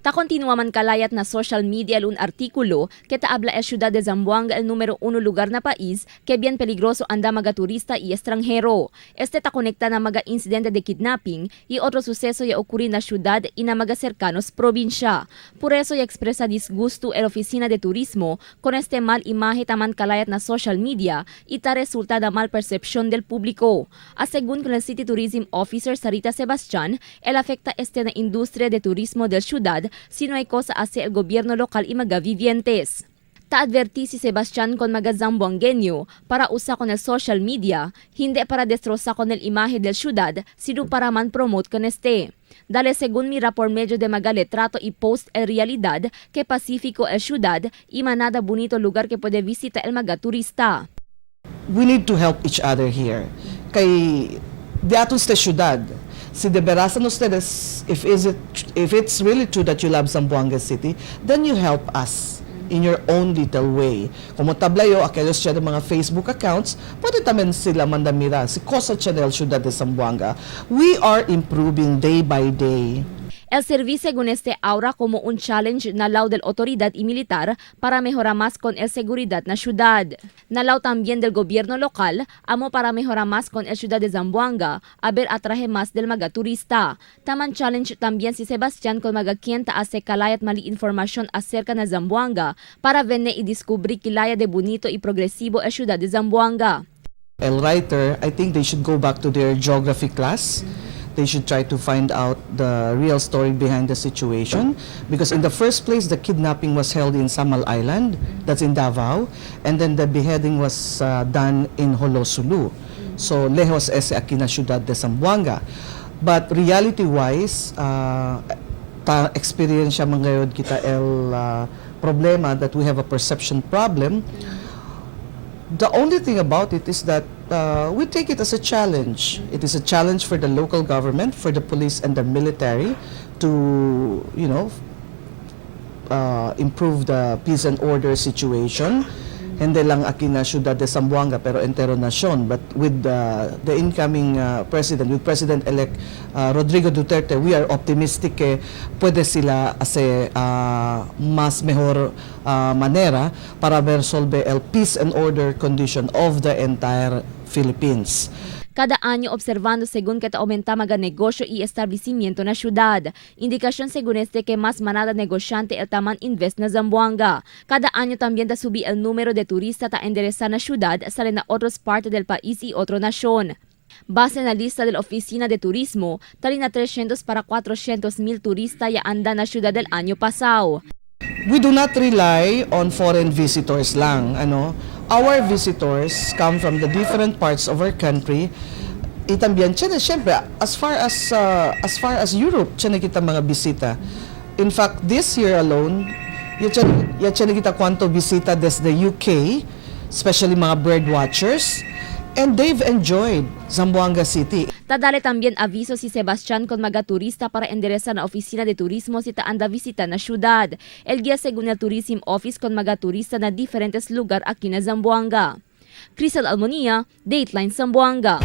Ta continua man kalayat na social media un artikulo que ta habla el ciudad de Zamboanga el número 1 lugar na país que bien peligroso anda mga turista y extranjero. Este ta konekta na mga insidente de kidnapping y otro suceso ya ocurrir na ciudad y na mga cercanos probinsya. Por eso ya expresa disgusto el Oficina de Turismo con este mal imahe taman kalayat na social media y ta resulta na mal percepción del público. Asegun con el City Tourism Officer Sarita Sebastian, el afecta este na industria de turismo del ciudad sino ay cosa hace el gobierno lokal y mga vivientes. Ta-adverti si Sebastian con mga Zamboangueño para usa con el social media, hindi para destroza con el imahe del ciudad, sino para man promote con este. Dale según mira por medio de mga letrato y post el realidad que Pacífico el ciudad y manada bonito lugar que puede visita el mga turista. We need to help each other here. Kay de atos sa syudad, si deberasan ustedes, if it's really true that you love Zamboanga City, then you help us in your own little way. Como tablayo, aquellos siya ng mga Facebook accounts, pwede tamen sila mandamira. Si Cosa Channel Ciudad de Zamboanga, we are improving day by day. El servicio según este aura como un challenge nalaw del autoridad y militar para mejorar más con el seguridad na ciudad. Nalaw también del gobierno local amo para mejorar más con el ciudad de Zamboanga a ver atraje más del mga turista. Taman challenge también si Sebastian con mga kienta hace kalayat mali información acerca na Zamboanga para venne y descubrir kilaya de bonito y progresivo el ciudad de Zamboanga. El writer, I think they should go back to their geography class. They should try to find out the real story behind the situation, because in the first place the kidnapping was held in Samal Island, that's in Davao, and then the beheading was done in Holosulu. So lejos ese aquí na ciudad de Zamboanga. But reality-wise, experience man ngayon kita el problema that we have a perception problem. The only thing about it is that we take it as a challenge. It is a challenge for the local government, for the police and the military to, improve the peace and order situation. Hindi lang aquí na Ciudad de Zamboanga pero entero nasyon. But with the incoming president, with President-elect Rodrigo Duterte, we are optimistic pwede sila ase mas mejor manera para resolve el peace and order condition of the entire Philippines. Kada anyo observando según que ta aumenta mga negosyo y establecimiento na syudad. Indikasyon según este que mas manada negosyante el taman invest na Zamboanga. Kada anyo también ta subi el número de turista ta endereza na syudad sa na otros parte del país y otro nasyon. Base na lista del Oficina de Turismo, tali na 300 para 400,000 turista ya anda na syudad del anyo pasaw. We do not rely on foreign visitors lang, Our visitors come from the different parts of our country. Itambian siyempre as far as Europe, kita mga bisita. In fact, this year alone, kita kwanto bisita desde the UK, especially mga bird watchers, and they've enjoyed Zamboanga City. Tadale también aviso si Sebastian con mga turista para endereza na Oficina de Turismo si taanda visita na syudad. El guía según el Tourism Office con mga turista na diferentes lugar aquí na Zamboanga. Crisel Almonia, Dateline Zamboanga.